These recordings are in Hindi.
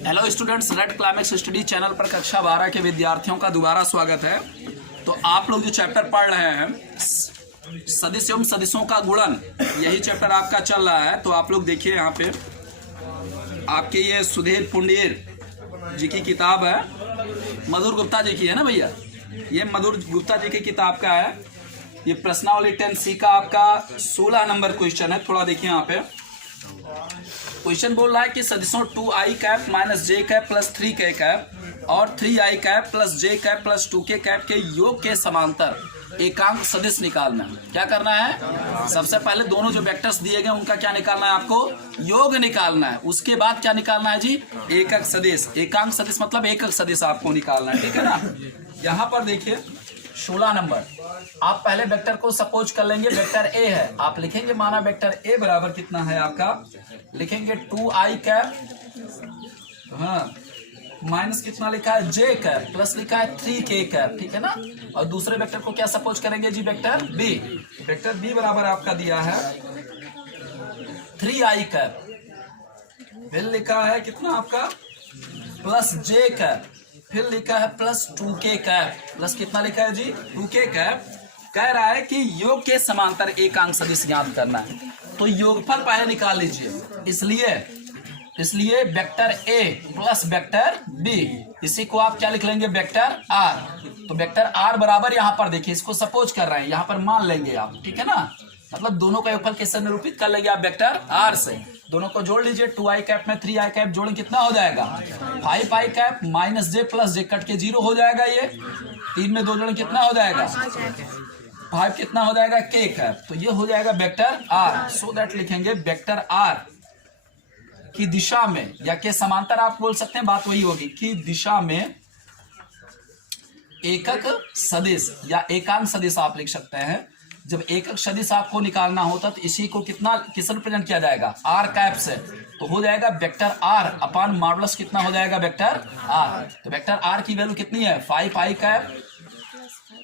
Hello students, red climax study channel पर कक्षा 12 के विद्यार्थियों का दोबारा स्वागत है। तो आप लोग जो चैप्टर पढ़ रहे हैं सदिश एवं सदिशों का गुणन, यही चैप्टर आपका चल रहा है। तो आप लोग देखिए यहाँ पे आपके ये सुधीर पुंडीर जी की किताब है, मधुर गुप्ता जी की है ना भैया, ये मधुर गुप्ता जी की किताब का है। ये प्रश्नावली 10C का आपका 16 नंबर क्वेश्चन है। थोड़ा देखिए यहाँ पे क्वेश्चन बोल रहा है कि सदिशों 2i कैप माइनस जे कैप प्लस 3k कैप और 3i कैप प्लस जे कैप प्लस 2k कैप के योग के समांतर एकांक सदिश निकालना है। क्या करना है? सबसे पहले दोनों जो वेक्टर्स दिए गए उनका क्या निकालना है? आपको योग निकालना है। उसके बाद क्या निकालना है जी? एकक सदिश। एकांक सदिश मतलब एकक सदिश आपको निकालना है, ठीक है ना। यहाँ पर देखिए 16 नंबर, आप पहले वेक्टर को सपोज कर लेंगे वेक्टर ए है। आप लिखेंगे माना वेक्टर ए बराबर कितना है आपका, लिखेंगे 2i कैप, हाँ, माइनस कितना लिखा है जे कैप प्लस लिखा है 3k कैप, ठीक है ना। और दूसरे वेक्टर को क्या सपोज करेंगे जी? Vector b. वेक्टर बी बराबर आपका दिया है 3i कैप, फिर लिखा है कितना आपका प्लस जे कैप, फिर लिखा है प्लस 2k कैप, प्लस कितना लिखा है जी? 2k cap. कह रहा है कि योग के समांतर एकांक सदिश ज्ञात करना है। तो योगफल पहले निकाल लीजिए। इसलिए vector A plus vector B, इसी को आप क्या लिख लेंगे? Vector R. तो वेक्टर आर बराबर यहाँ पर देखिए, इसको सपोज कर रहे हैं, यहाँ पर मान लेंगे आप, ठीक है ना। मतलब दोनों का योगफल किससे निरूपित कर लेंगे आप? वेक्टर आर से। दोनों को जोड़ लीजिए, 2i कैप में 3i कैप जोड़ें कितना हो जाएगा? 5i कैप माइनस जे प्लस जे कट के 0 हो जाएगा। ये 3 में 2 जोड़ें कितना हो जाएगा? 5 कितना हो जाएगा? k cap. तो ये हो जाएगा वेक्टर आर। सो दैट लिखेंगे वेक्टर आर की दिशा में या के समांतर आप बोल सकते हैं, बात वही होगी कि दिशा में एकक सदिश या एकांक सदिश आप लिख सकते हैं। जब एकक सदिश आपको निकालना होता तो इसी को किस रिप्रेजेंट किया जाएगा? आर कैप से। तो हो जाएगा वेक्टर आर अपान मॉडुलस कितना हो जाएगा? Vector R. तो वेक्टर आर की वैल्यू कितनी है? 5i कैप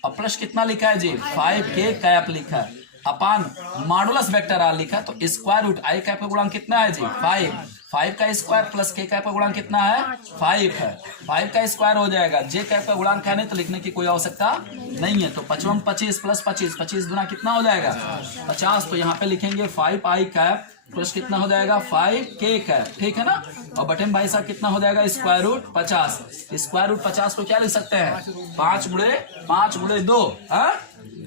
और प्लस कितना लिखा है जी? 5k कैप लिखा है अपान मॉडुलस वेक्टर आर लिखा। तो स्क्वायर रूट i कैप का गुणांक कितना है जी? 5 का स्क्वायर प्लस k कैप का गुणांक कितना है? 5 है। 5 का स्क्वायर हो जाएगा, j कैप का गुणांक है नहीं तो लिखने की कोई आवश्यकता नहीं है। तो 55 25 प्लस 25 गुना कितना हो जाएगा? 50। तो यहाँ पे लिखेंगे 5i कैप प्लस कितना हो जाएगा? 5k कैप, ठीक है ना। और बटन भाई साहब कितना हो जाएगा? Square root 50। स्क्वायर रूट 50 को क्या लिख सकते हैं? 5 गुणे 2,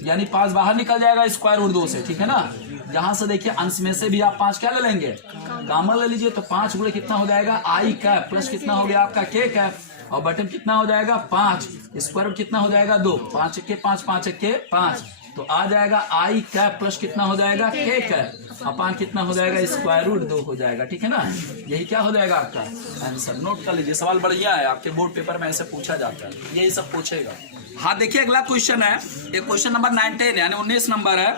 यानी 5 बाहर निकल जाएगा स्क्वायर रूट 2 से, ठीक है ना। यहां से देखिए अंश में से भी आप 5 क्या ले लेंगे? कॉमन ले लीजिए। तो 5 गुणे कितना हो जाएगा? i कैप प्लस कितना हो गया आपका? k cap. और बटन कितना हो जाएगा? 5। स्क्वायर रूट कितना हो जाएगा? 2। 5 के 5 5 के 5। तो आ जाएगा i कैप प्लस कितना हो जाएगा? k कैप अपान कितना हो जाएगा? स्क्वायर रूट 2 हो जाएगा, ठीक है ना। यही क्या हो जाएगा आपका आंसर। नोट कर लीजिए, सवाल बढ़िया है, आपके बोर्ड पेपर में ऐसे पूछा जाता है, यही सब पूछेगा। हाँ देखिए अगला क्वेश्चन है, ये क्वेश्चन नंबर 19 यानी 19 नंबर है।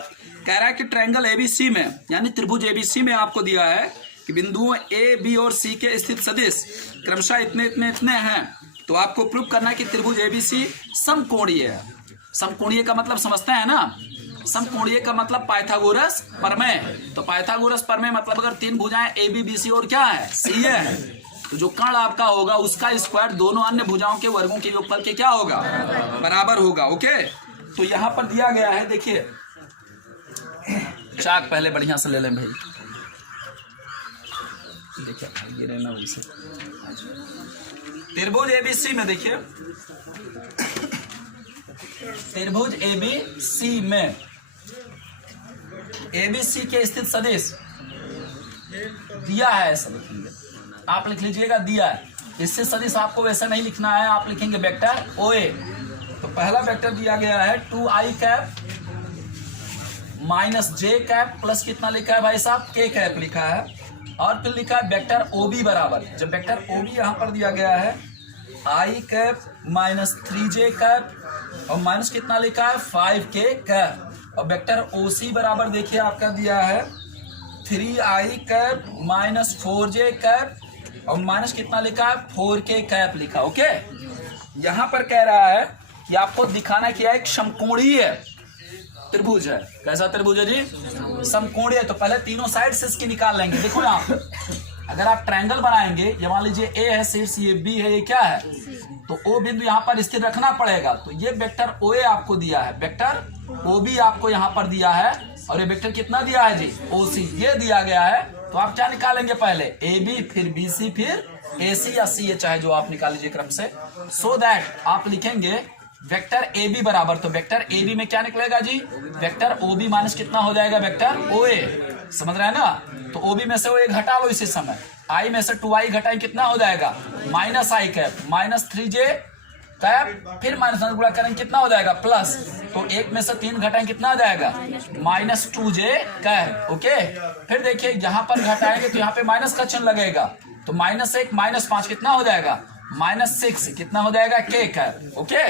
कह रहा है कि ट्रायंगल एबीसी में यानी त्रिभुज एबीसी में आपको दिया है कि बिंदुओं ए बी और सी के स्थित सदिश क्रमशः इतने हैं। तो आपको प्रूव करना है कि त्रिभुज एबीसी समकोणीय है। समकोणीय का मतलब समझते हैं ना? समकोणीय का मतलब पाइथागोरस प्रमेय। तो पाइथागोरस प्रमेय मतलब अगर 3 भुजाएं ए बी बी सी और क्या है? सी है, तो जो कर्ण आपका होगा उसका स्क्वायर दोनों अन्य भुजाओं के वर्गों के योगफल के क्या होगा? बराबर होगा। ओके, तो यहाँ पर दिया गया है, देखिए चाक पहले बढ़िया से ले लें भाई, देखिए ये रहना वैसे। त्रिभुज एबीसी में देखिए, त्रिभुज एबीसी में एबीसी के स्थित सदिश दिया है, ऐसा लिखेंगे आप, लिख लीजिएगा दिया है। इससे सदिश आपको वैसा नहीं लिखना है, आप लिखेंगे वेक्टर ओए। तो पहला वेक्टर दिया गया है 2i कैप माइनस जे कैप प्लस कितना लिखा है भाई साहब? k कैप लिखा है। और फिर लिखा है वेक्टर ओबी बराबर, जब वेक्टर ओबी यहाँ पर दिया गया है i cap minus 3j cap और माइनस कितना लिखा है? 5k cap. और वेक्टर ओसी बराबर देखिए आपका दिया है 3i cap minus 4j cap और माइनस कितना लिखा है? 4k कैप लिखा। ओके, यहाँ पर कह रहा है कि आपको दिखाना क्या? एक समकोणीय त्रिभुज है। कैसा त्रिभुज है जी? समकोणीय। तो पहले तीनों साइड से इसकी निकाल लेंगे। देखो ना अगर आप ट्रायंगल बनाएंगे, ये मान लीजिए ए है शीर्ष, ये बी है, ये क्या है, तो ओ बिंदु यहाँ पर स्थिर रखना पड़ेगा। तो ये वेक्टर ओ ए आपको दिया है, वेक्टर ओ बी आपको यहाँ पर दिया है, और ये वेक्टर कितना दिया है जी, ओ सी, ये दिया गया है। तो आप क्या निकालेंगे, पहले ए बी, फिर बी सी, फिर ए सी या सी ए, चाहे जो आप निकाल लीजिए क्रम से। सो दैट आप लिखेंगे वेक्टर ए बी बराबर, तो वेक्टर ए बी में क्या निकलेगा जी, वेक्टर ओ बी माइनस कितना हो जाएगा, वेक्टर ओ ए। समझ रहे हैं ना। तो ओ बी में से ओ ए घटा लो इसी समय, आई में से 2i घटाएं कितना हो जाएगा, माइनस आई कैप, माइनस 3j कैप, फिर माइनस गुणा करेंगे कितना हो जाएगा, प्लस। तो 1 में से 3 घटाएं कितना हो जाएगा, माइनस 2j कैप। ओके, फिर देखिए यहाँ पर घटाएंगे तो यहाँ पे माइनस का चिन्ह लगेगा, तो -1 -5 कितना हो जाएगा, -6 कितना हो जाएगा, k कैप। ओके,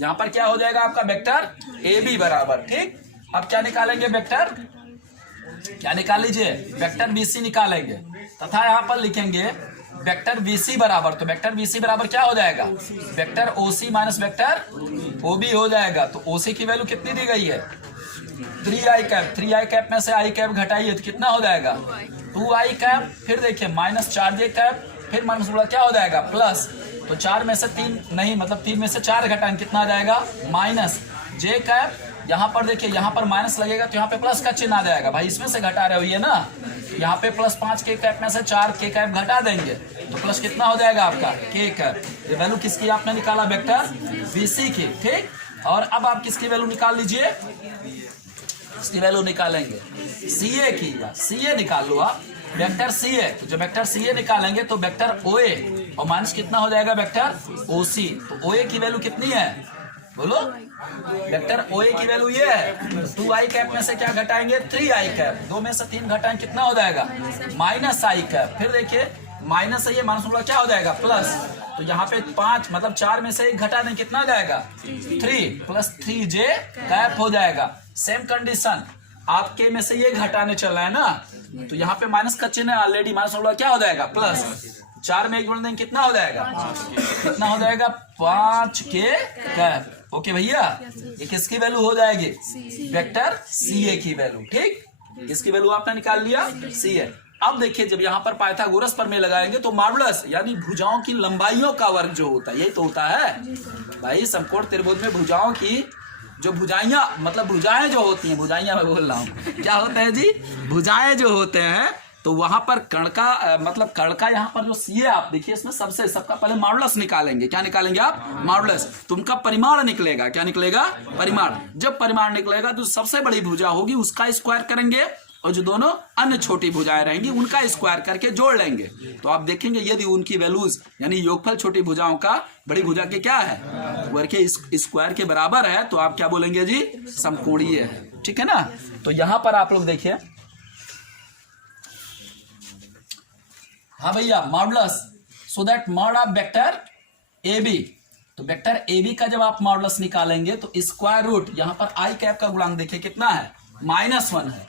यहाँ पर क्या हो जाएगा आपका वेक्टर ए बी बराबर। ठीक, अब क्या निकालेंगे, वेक्टर क्या निकाल लीजिए, वेक्टर बीसी निकालेंगे, तथा यहाँ पर लिखेंगे वेक्टर बीसी बराबर, तो वेक्टर बीसी बराबर क्या हो जाएगा, वेक्टर ओसी माइनस वेक्टर ओबी हो जाएगा। तो ओसी की वैल्यू कितनी दी गई है, 3i कैप, 3i कैप में से i कैप घटाइए तो कितना हो जाएगा, 2i कैप, फिर देखिए -4j कैप, फिर माइनस गुणा क्या हो जाएगा, प्लस। तो 4 में से 3 नहीं, मतलब 3 में से 4 घटाएंगे कितना आ जाएगा, -j कैप। यहाँ पर देखिए, यहाँ पर माइनस लगेगा तो यहाँ पे प्लस का चिन्ह आ जाएगा, भाई इसमें से घटा रहे हो ये ना, यहाँ पे +5 k कैप में से 4 k कैप घटा देंगे तो प्लस कितना हो जाएगा आपका, k कैप। ये वैल्यू किसकी आपने निकाला, वेक्टर बीसी की। ठीक, और अब आप किसकी वैल्यू निकाल लीजिए, इसकी वैल्यू निकालेंगे CA की, या CA निकाल लो आप, वेक्टर CA। तो जब वेक्टर CA निकालेंगे तो वेक्टर OA और माइनस कितना हो जाएगा, वेक्टर OC। तो OA की वैल्यू कितनी है, बोलो, वेक्टर OA की वैल्यू ये है, 2i कैप में से क्या घटाएंगे, 3i कैप, 2 में से 3 घटाएंगे कितना हो जाएगा, -i कैप। फिर देखिए माइनस है, ये माइनस होगा क्या हो जाएगा, प्लस। तो यहाँ पे 5 मतलब 4 में से 1 घटा दें कितना हो जाएगा, 3 + 3j कैप हो जाएगा। सेम कंडीशन, आपके में से ये घटाने चल रहा है ना, तो यहाँ पे माइनस का चिन्ह है ऑलरेडी, माइनस होगा क्या हो जाएगा, प्लस। 4 में 1 जोड़ देंगे कितना हो जाएगा, कितना हो जाएगा, 5k कैप। ओके भैया, ये किसकी वैल्यू हो जाएगी, वेक्टर CA की वैल्यू। ठीक, इसकी वैल्यू आपने निकाल लिया CA। अब देखिए, जब यहाँ पर पाइथागोरस प्रमेय लगाएंगे तो मॉडुलस यानी भुजाओं की लंबाइयों का वर्ग जो होता है, यही तो होता है भाई। समकोण त्रिभुज में भुजाओं की जो भुजाइयां, मतलब भुजाएं जो होती हैं, भुजाइयां मैं बोल रहा हूँ, क्या होता है जी, भुजाएं जो होते हैं, तो वहां पर कर्ण का मतलब कर्ण का यहाँ पर जो CA आप देखिए, इसमें सबका पहले मॉडुलस निकालेंगे। क्या निकालेंगे आप, मॉडुलस। तो उनका परिमाण निकलेगा, क्या निकलेगा, परिमाण। जब परिमाण निकलेगा तो सबसे बड़ी भुजा होगी उसका स्क्वायर करेंगे, और जो दोनों अन्य छोटी भुजाएं रहेंगी उनका स्क्वायर करके जोड़ लेंगे। तो आप देखेंगे यदि उनकी वैल्यूज यानी योगफल छोटी भुजाओं का बड़ी भुजा के क्या है, वर्ग के स्क्वायर के बराबर है, तो आप क्या बोलेंगे जी, समकोणीय है। ठीक है ना। तो यहां पर आप लोग देखिए, हाँ भैया, modulus, so that mod of vector A B. तो वेक्टर ए बी का जब आप मॉडुलस निकालेंगे तो स्क्वायर रूट, यहां पर i कैप का गुणांक देखिए कितना है, -1 है।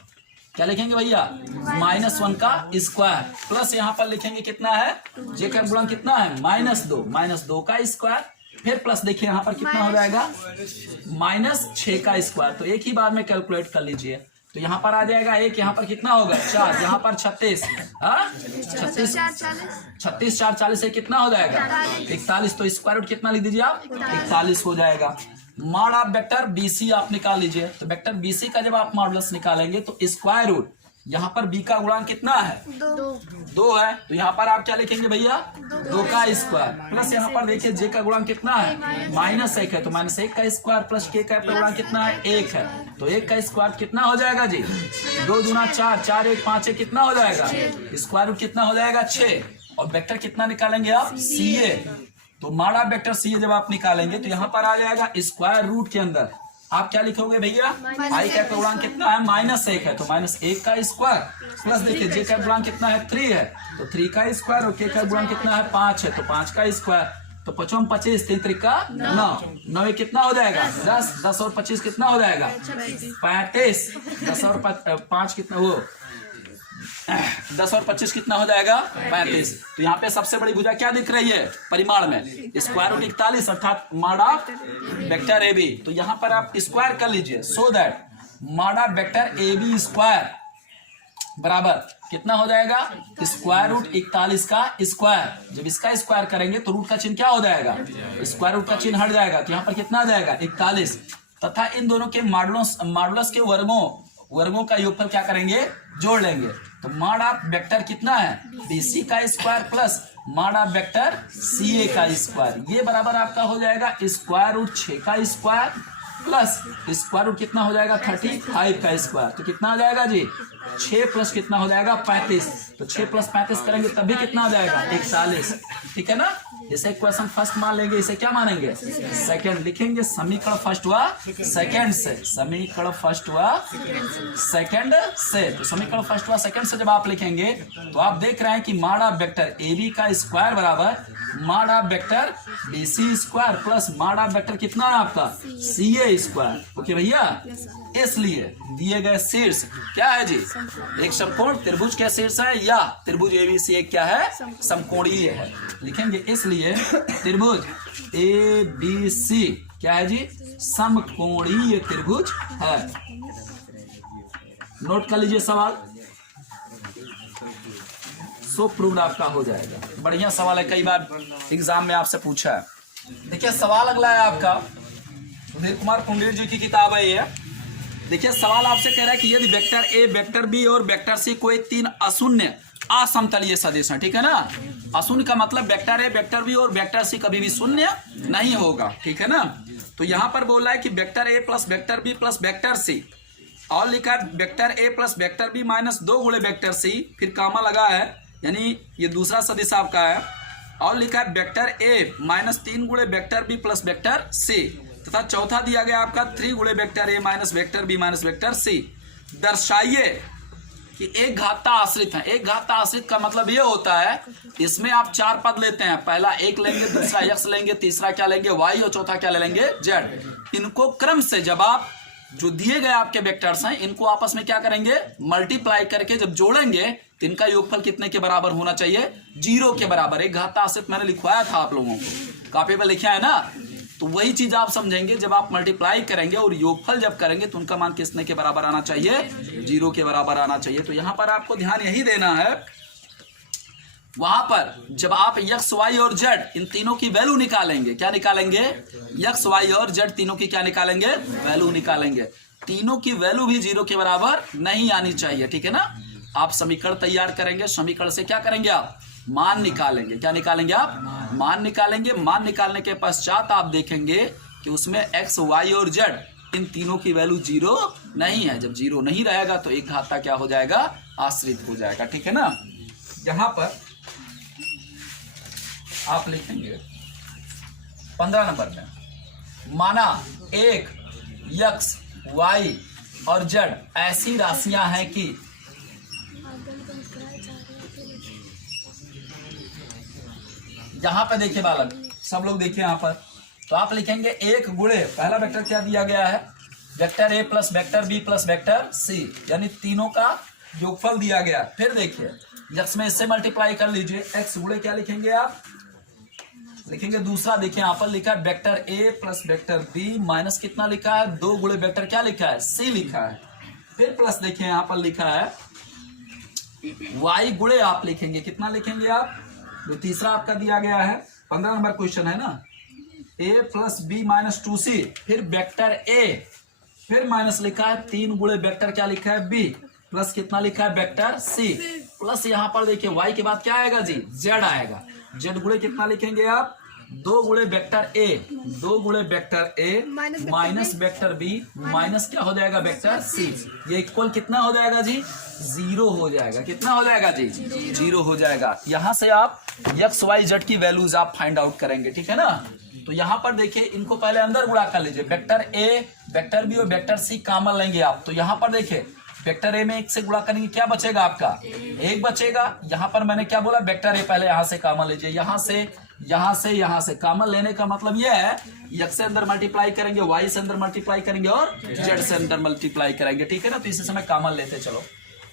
क्या लिखेंगे भैया, -1 का स्क्वायर, प्लस यहां पर लिखेंगे कितना है, j का गुणांक कितना है, -2 का स्क्वायर, फिर प्लस देखिए यहां पर कितना हो जाएगा, -6 का स्क्वायर। तो एक ही बार में कैलकुलेट कर लीजिए, तो यहाँ पर आ जाएगा 1, यहाँ पर कितना होगा 4, यहाँ पर 36, 36 4 40 कितना हो जाएगा 41। तो स्क्वायर रूट कितना लिख दीजिए आप, 41 हो जाएगा। मॉड ऑफ वेक्टर BC आप निकाल लीजिए। तो वेक्टर BC का जब आप मॉडुलस निकालेंगे तो स्क्वायर रूट, यहाँ पर B का गुणांक कितना है, 2 है, तो यहाँ पर आप क्या लिखेंगे भैया, 2 का स्क्वायर, प्लस यहाँ पर देखिए J का गुणांक कितना है, -1 है, तो -1 का स्क्वायर प्लस K का गुणांक कितना है, 1 है, तो 1 का स्क्वायर कितना हो जाएगा जी, 2 दूना 4, 4 1 5 1 कितना हो जाएगा, स्क्वायर रूट कितना हो जाएगा 6। और वेक्टर कितना निकालेंगे आप, CA। तो मॉड ऑफ वेक्टर CA जब आप निकालेंगे तो यहाँ पर आ जाएगा स्क्वायर रूट के अंदर आप क्या लिखोगे भैया, i का गुणांक कितना है, -1 है, तो -1 का स्क्वायर, प्लस देखिए J का गुणांक कितना है, 3 है, तो 3 का स्क्वायर, और K का गुणांक कितना है, 5 है, तो 5 का स्क्वायर। तो 5 25 3 त्रिका 9 कितना हो जाएगा, 10 और 25 कितना हो जाएगा, 35, 10 और 5 कितना, वो 10 और 25 कितना हो जाएगा, 35। तो यहाँ पे सबसे बड़ी भुजा क्या दिख रही है परिमाण में, स्क्वायर रूट 41, अर्थात mod of vector A B. तो यहाँ पर आप स्क्वायर कर लीजिए, so that mod of vector A B square बराबर कितना हो जाएगा स्क्वायर रूट 41 का स्क्वायर। जब इसका स्क्वायर करेंगे तो रूट का चिन्ह क्या हो जाएगा, स्क्वायर रूट का चिन्ह हट जाएगा, तो यहाँ पर कितना आ जाएगा 41, तथा इन दोनों के मॉडुलस के वर्गों का योगफल क्या करेंगे, जोड़ लेंगे। तो मॉड ऑफ वेक्टर कितना है BC का square plus mod of vector CA का स्क्वायर, ये बराबर आपका हो जाएगा स्क्वायर रूट 6 का स्क्वायर प्लस स्क्वायर रूट कितना हो जाएगा 35 का स्क्वायर। तो कितना हो जाएगा जी 6 प्लस कितना हो जाएगा 35, तो 6 प्लस 35 करेंगे तभी कितना हो जाएगा 41। ठीक है ना, इसे इक्वेशन फर्स्ट मान लेंगे, इसे क्या मानेंगे सेकंड लिखेंगे। समीकरण फर्स्ट हुआ सेकंड से, समीकरण फर्स्ट हुआ सेकंड से, तो समीकरण फर्स्ट हुआ सेकंड से जब आप लिखेंगे तो आप देख रहे हैं कि मॉड ऑफ वेक्टर AB का स्क्वायर बराबर mod of vector BC square plus mod of vector कितना है आपका CA स्क्वायर। ओके भैया, इसलिए दिए गए शीर्ष क्या है जी, एक समकोण त्रिभुज का शीर्ष है या त्रिभुज ABC एक क्या है समकोणीय है, लिखेंगे। इसलिए त्रिभुज ABC क्या है जी, समकोणीय त्रिभुज है। नोट कर लीजिए सवाल, सो प्रूव्ड आपका हो जाएगा। बढ़िया सवाल है, कई बार एग्जाम में आपसे पूछा है। देखिए सवाल अगला है आपका, सुधीर कुमार कुंडेल जी की किताब है ये। देखिए सवाल आपसे कह रहा है कि यदि वेक्टर A, वेक्टर B और वेक्टर C कोई 3 अशून्य असमतलीय सदिश है, ठीक है ना। अशून्य का मतलब वेक्टर A, वेक्टर B और वेक्टर C कभी भी शून्य नहीं होगा, ठीक है ना। तो यहां पर बोल रहा है कि vector A plus vector B plus vector C, और लिखा है vector A plus vector B minus 2 गुणे वेक्टर C, फिर कामा लगा है, यानी ये दूसरा सदिश आपका है, और लिखा है वेक्टर A माइनस 3 गुणे vector B plus vector C, तथा चौथा दिया गया आपका 3 गुणे vector A minus vector B minus vector C। दर्शाइए कि एक घाता आश्रित है। एक घाता आश्रित का मतलब ये होता है इसमें आप 4 पद लेते हैं, पहला 1 लेंगे, दूसरा x लेंगे, तीसरा क्या लेंगे y, और चौथा क्या ले लेंगे z। इनको क्रम से जब आप जो दिए गए आपके वेक्टर्स हैं इनको आपस में क्या करेंगे, मल्टीप्लाई करके जब जोड़ेंगे तो इनका योगफल कितने के बराबर होना चाहिए, 0 के बराबर। एक घाता आश्रित मैंने लिखवाया था आप लोगों को, कॉपी पे लिखा है ना, तो वही चीज आप समझेंगे। जब आप मल्टीप्लाई करेंगे और योगफल जब करेंगे तो उनका मान किसने के बराबर आना चाहिए, 0 के बराबर आना चाहिए। तो यहां पर आपको ध्यान यही देना है, वहां पर जब आप x, y और z इन तीनों की वैल्यू निकालेंगे, क्या निकालेंगे, x, y और z तीनों की क्या निकालेंगे, वैल्यू निकालेंगे। तीनों की वैल्यू भी 0 के बराबर नहीं आनी चाहिए, ठीक है ना। आप समीकरण तैयार करेंगे, समीकरण से क्या करेंगे, आप मान निकालेंगे। क्या निकालेंगे, आप मान निकालेंगे। मान निकालने के पश्चात आप देखेंगे कि उसमें x, y और z इन तीनों की वैल्यू 0 नहीं है। जब 0 नहीं रहेगा तो एक घाता क्या हो जाएगा, आश्रित हो जाएगा, ठीक है ना। यहां पर आप लिखेंगे 15 नंबर में, माना एक x, y और z ऐसी राशियां हैं कि यहां पे देखिए बालक, सब लोग देखिए यहां पर, तो आप लिखेंगे 1 गुणे, पहला वेक्टर क्या दिया गया है, vector A plus vector B plus vector C, यानी तीनों का योगफल दिया गया। फिर देखिए x में इससे मल्टीप्लाई कर लीजिए, x गुणे क्या लिखेंगे, आप लिखेंगे दूसरा, देखिए यहां पर लिखा है vector A plus vector B minus कितना लिखा है, 2 गुणे वेक्टर क्या लिखा है, C लिखा है। फिर प्लस देखिए यहां पर लिखा है y गुणे आप लिखेंगे, कितना लिखेंगे आप, जो तीसरा आपका दिया गया है, 15 नंबर क्वेश्चन है ना, a plus B minus 2c, फिर वेक्टर a, फिर माइनस लिखा है 3 गुणे वेक्टर क्या लिखा है b, प्लस कितना लिखा है वेक्टर c, प्लस यहां पर देखिए y के बाद क्या आएगा जी, z आएगा। z गुणे कितना लिखेंगे आप, 2 गुणे वेक्टर a, 2 गुणे vector a minus vector b minus क्या हो जाएगा, वेक्टर c। ये इक्वल कितना हो जाएगा जी, 0 हो जाएगा। कितना हो जाएगा जी, 0 हो जाएगा। यहां से आप x, y, z की वैल्यूज आप फाइंड आउट करेंगे, ठीक है ना। तो यहां पर देखिए इनको पहले अंदर गुणा कर लीजिए, वेक्टर a, वेक्टर b और वेक्टर c कॉमन लेंगे आप। तो यहां पर देखिए वेक्टर a में 1 से गुणा करेंगे, क्या बचेगा आपका, 1 बचेगा। यहां पर मैंने क्या बोला, वेक्टर a पहले यहां से कॉमन लीजिए, यहां से कॉमन लेने का मतलब यह है x से अंदर मल्टीप्लाई करेंगे, y से अंदर मल्टीप्लाई करेंगे और z से अंदर मल्टीप्लाई करेंगे, ठीक है ना। तो इसी समय कॉमन लेते चलो,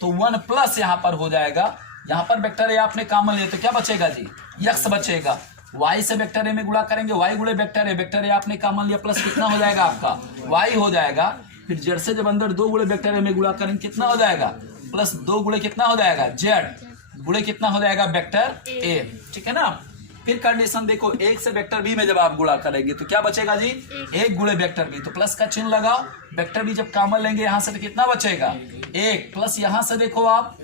तो 1 प्लस यहां पर हो जाएगा। यहां पर वेक्टर a आपने कॉमन लिया तो क्या बचेगा जी, x बचेगा। y से वेक्टर a में गुणा करेंगे, y गुणे वेक्टर a आपने कॉमन लिया, प्लस कितना हो जाएगा आपका, y हो जाएगा। फिर z से जब अंदर 2 गुणे वेक्टर a में गुणा करेंगे कितना हो जाएगा, प्लस 2 गुणे कितना हो जाएगा जेड गुणे कितना हो जाएगा वेक्टर ए, ठीक है ना। फिर कंडीशन देखो, एक से वेक्टर बी में जब आप गुणा करेंगे तो क्या बचेगा जी, एक गुणे वेक्टर बी, तो प्लस का चिन्ह लगाओ, वेक्टर बी जब कॉमन लेंगे यहां से तो कितना बचेगा एक, प्लस यहां से देखो आप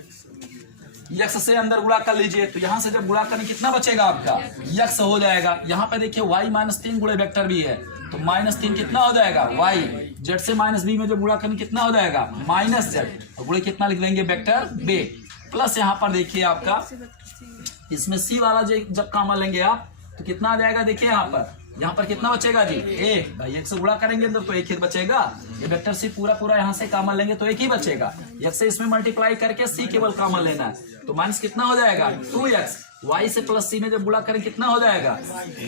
यक्स से अंदर गुणा कर लीजिए, तो यहां से जब गुणा करें कितना बचेगा आपका यक्स हो जाएगा। यहाँ पे देखिए y -3 गुणे वेक्टर बी है, तो -3 कितना हो जाएगा y, जेड से -b में जब गुणा करें कितना हो जाएगा -z, तो गुणे कितना लिख लेंगे वेक्टर बी, प्लस यहाँ पर देखिए आपका इसमें सी वाला जब कॉमन लेंगे आप तो कितना आ जाएगा, देखिए यहाँ पर कितना बचेगा जी ए, भाई एक से गुणा करेंगे तो एक ही बचेगा, ये वेक्टर सी पूरा यहाँ से कॉमन लेंगे तो एक ही बचेगा, एक से इसमें मल्टीप्लाई करके सी केवल कॉमन लेना है, तो माइनस कितना हो जाएगा 2x, y से प्लस सी में जब गुणा करें कितना हो जाएगा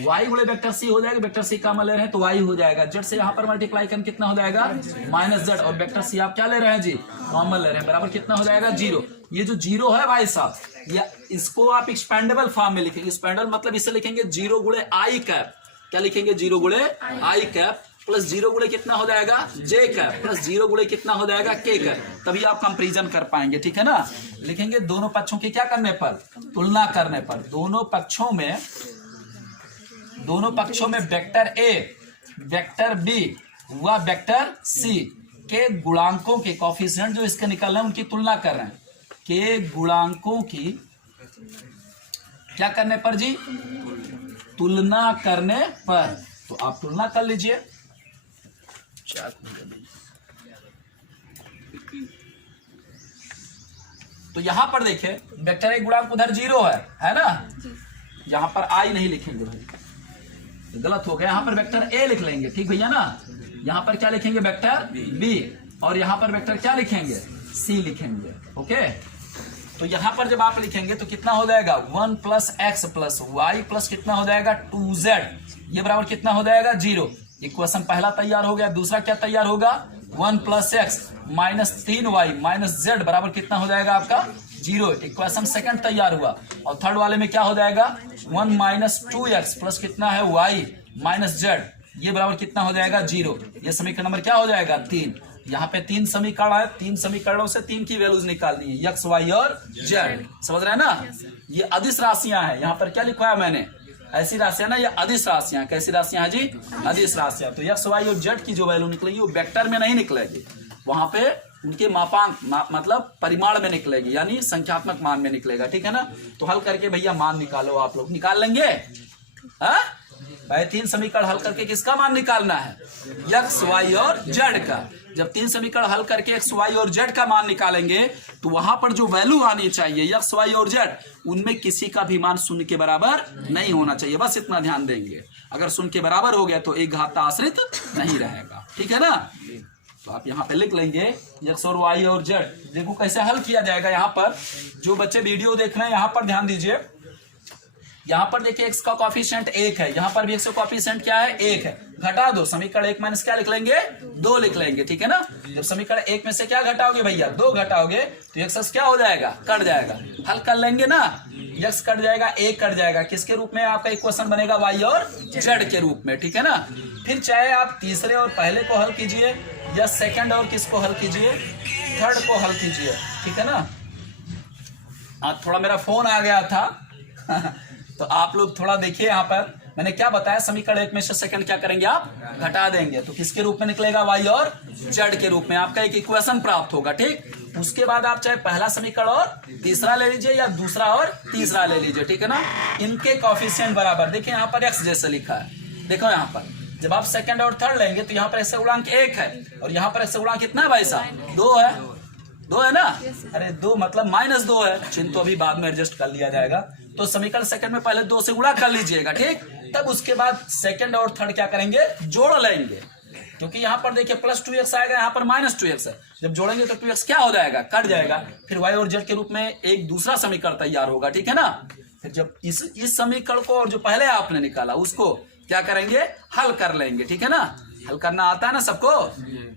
y गुणे वेक्टर सी हो जाएगा, वेक्टर सी कॉमन ले रहे हैं तो y हो जाएगा, z से यहाँ पर मल्टीप्लाई करें कितना हो जाएगा -z, और वेक्टर सी आप क्या ले रहे हैं जी कॉमन ले रहे हैं, बराबर कितना हो जाएगा 0। ये जो 0 है भाई साहब, या इसको आप एक्सपेंडेबल फॉर्म में लिखेंगे, एक्सपेंडेबल मतलब इसे लिखेंगे 0 गुणे आई कैप, क्या लिखेंगे 0 गुणे आई कैप, प्लस 0 गुणे कितना हो जाएगा जे कैप, प्लस 0 गुणे कितना हो जाएगा के कैप, तभी आप कंपैरिजन कर पाएंगे, ठीक है ना। लिखेंगे दोनों पक्षों की क्या करने पर, तुलना करने पर, दोनों पक्षों में वेक्टर ए, वेक्टर बी व वेक्टर सी के गुणांकों के कोएफिशिएंट जो इसके निकल रहे हैं उनकी तुलना कर रहे हैं, के गुणांकों की क्या करने पर जी, तुलना करने पर, तो आप तुलना कर लीजिए। तो यहां पर देखिए वेक्टर एक गुणांक उधर 0 है ना, यहां पर आई नहीं लिखेंगे भाई, गलत हो गया, यहां पर वेक्टर ए लिख लेंगे, ठीक भैया ना। यहां पर क्या लिखेंगे वेक्टर बी, और यहां पर वेक्टर क्या लिखेंगे सी लिखेंगे, ओके। तो यहां पर जब आप लिखेंगे तो कितना हो जाएगा 1 + x + y प्लस कितना हो जाएगा 2z, ये बराबर कितना हो जाएगा 0। इक्वेशन पहला तैयार हो गया, दूसरा क्या तैयार होगा 1 + x - 3y - z बराबर कितना हो जाएगा आपका 0, इक्वेशन सेकंड तैयार हुआ। और थर्ड वाले में क्या हो जाएगा 1 - 2x प्लस कितना है y - z, ये बराबर कितना हो जाएगा 0। ये समीकरण नंबर क्या हो जाएगा 3। यहाँ पे 3 समीकरण है, 3 समीकरणों से 3 की वैल्यूज निकालनी है, x y और z, समझ रहे हैं ना। ये अदिश राशियां हैं, यहाँ पर क्या लिखवाया मैंने, ऐसी राशियां ना, ये अदिश राशियां, कैसी राशियां हैं जी अदिश राशियां। तो x y और z की जो वैल्यू निकलेगी वो वेक्टर में नहीं निकलेगी, वहां पे उनके मापांक मतलब परिमाण में निकलेगी, यानी संख्यात्मक मान में निकलेगा, ठीक है ना। तो हल करके भैया मान निकालो, आप लोग निकाल लेंगे भाई। 3 समीकरण हल करके किसका मान निकालना है x y और z का। जब 3 समीकरण हल करके x y और z का मान निकालेंगे तो वहां पर जो वैल्यू आनी चाहिए x y और z, उनमें किसी का भी मान शून्य के बराबर नहीं होना चाहिए, बस इतना ध्यान देंगे। अगर शून्य के बराबर हो गया तो एक घात आश्रित नहीं रहेगा, ठीक है ना। तो आप यहाँ पे लिख लेंगे x और y और z। देखो कैसे हल किया जाएगा। यहाँ पर जो बच्चे वीडियो देख रहे हैं यहाँ पर ध्यान दीजिए, यहाँ पर देखिए x का कोएफिशिएंट 1 है, यहाँ पर भी x का कोएफिशिएंट क्या है 1 है, घटा दो, समीकरण 1 माइनस क्या लिख लेंगे 2 लिख लेंगे, ठीक है ना। जब समीकरण 1 में से क्या घटाओगे भैया 2 घटाओगे तो x क्या हो जाएगा कट जाएगा, हल कर लेंगे ना, x कट जाएगा 1 कट जाएगा, किसके रूप में आपका इक्वेशन बनेगा y और z के रूप में, ठीक है ना। फिर चाहे आप तीसरे और पहले को हल कीजिए या सेकंड और किसको हल कीजिए थर्ड को हल कीजिए, ठीक है ना। आज थोड़ा मेरा फोन आ गया था तो आप लोग थोड़ा देखिए, यहाँ पर मैंने क्या बताया, समीकरण 1 में से सेकंड क्या करेंगे आप घटा देंगे, तो किसके रूप में निकलेगा y और z के रूप में आपका एक इक्वेशन प्राप्त होगा, ठीक। उसके बाद आप चाहे पहला समीकरण और तीसरा ले लीजिए या दूसरा और तीसरा ले लीजिए, ठीक है ना। इनके कोएफिशिएंट बराबर, देखिए यहाँ पर x जैसे लिखा है, देखो यहाँ पर जब आप सेकंड और थर्ड लेंगे तो यहाँ पर x गुणांक 1 है और यहाँ पर x गुणांक कितना है भाई साहब 2 है ना। अरे 2 मतलब -2 है, चिन्ह तो अभी बाद में एडजस्ट कर लिया जाएगा। तो समीकरण सेकंड में पहले 2 से गुणा कर लीजिएगा, ठीक। तब उसके बाद सेकंड और थर्ड क्या करेंगे जोड़ लेंगे, क्योंकि यहाँ पर देखिए +2x आएगा, यहाँ पर -2x है, जब जोड़ेंगे तो 2x क्या हो जाएगा कट जाएगा। फिर y और z के रूप में एक दूसरा समीकरण तैयार होगा, ठीक है ना। फिर जब इस समीकरण को और जो पहले आपने निकाला उसको क्या करेंगे हल कर लेंगे, ठीक है ना। हल करना आता है ना सबको,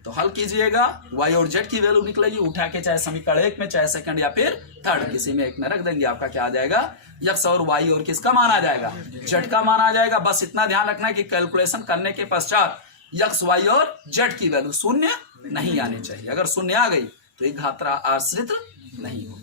तो हल कीजिएगा, y और z की वैल्यू निकलेगी, उठा के चाहे समीकरण 1 में चाहे सेकंड या फिर थर्ड किसी में एक में रख देंगे, आपका क्या आ जाएगा x और y और किसका मान आ जाएगा z का मान आ जाएगा। बस इतना ध्यान रखना है कि कैलकुलेशन करने के पश्चात x y और z की वैल्यू शून्य नहीं आनी चाहिए, अगर शून्य आ गई तो एक घात आश्रित नहीं होगा।